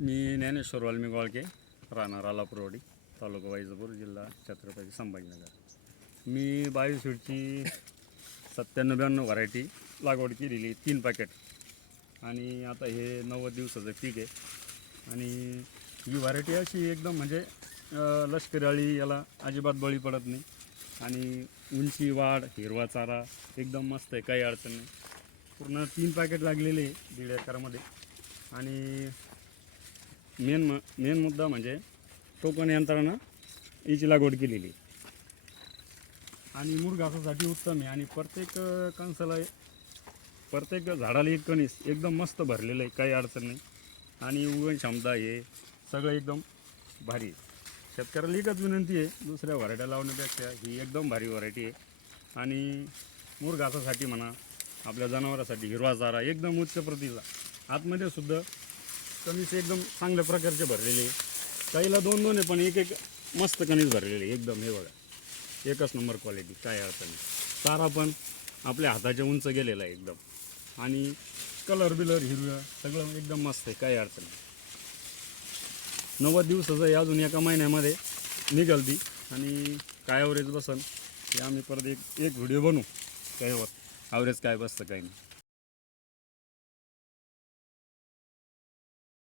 मी ज्ञानेश्वर वाल्मी गोळके, राहणार आलापूरवाडी, तालुका वैजापूर, जिल्हा छत्रपती संभाजीनगर. मी बायोस्वीटची 97-92 व्हरायटी लागवड केलेली, 3 पॅकेट. आणि आता हे 90 दिवसाचं पीक आहे. आणि ही व्हरायटी अशी एकदम म्हणजे लष्करी अळी याला अजिबात बळी पडत नाही. आणि उंची, वाढ, हिरवा चारा एकदम मस्त आहे, काही अडचण नाही. पूर्ण 3 पॅकेट लागलेले आहे 1.5 एकरामध्ये. आणि मेन मुद्दा म्हणजे टोकन यंत्रणा याची लागवड केलेली. आणि मूळ घासासाठी उत्तम आहे. आणि प्रत्येक झाडाला एक कणीस एकदम मस्त भरलेलं आहे, काही अडचण नाही. आणि उगवण क्षमता हे सगळं एकदम भारी आहे. शेतकऱ्याला एकच विनंती आहे, दुसऱ्या व्हरायट्या लावण्यापेक्षा ही एकदम भारी व्हरायटी आहे. आणि मूळ घासासाठी म्हणा, आपल्या जनावरांसाठी हिरवा चारा एकदम उच्च प्रतीचा. आतमध्ये सुद्धा कणीस एकदम चांगल्या प्रकारचे भरलेले आहे. काहीला 2-2 आहे, पण एक मस्त कणीस भरलेले आहे एकदम. हे बघा, एकच नंबर क्वालिटी, काय अडचण नाही. चारा पण आपल्या हाताच्या उंच गेलेला आहे एकदम. आणि कलर बिलर हिरवं सगळं एकदम मस्त आहे, काही अडचण नाही. 90 दिवसाचं आहे, अजून एका महिन्यामध्ये निघाल ती. आणि काय ॲव्हरेज बसन हे आम्ही परत एक व्हिडिओ बनवू, काय ॲव्हरेज काय बसतं काही नाही.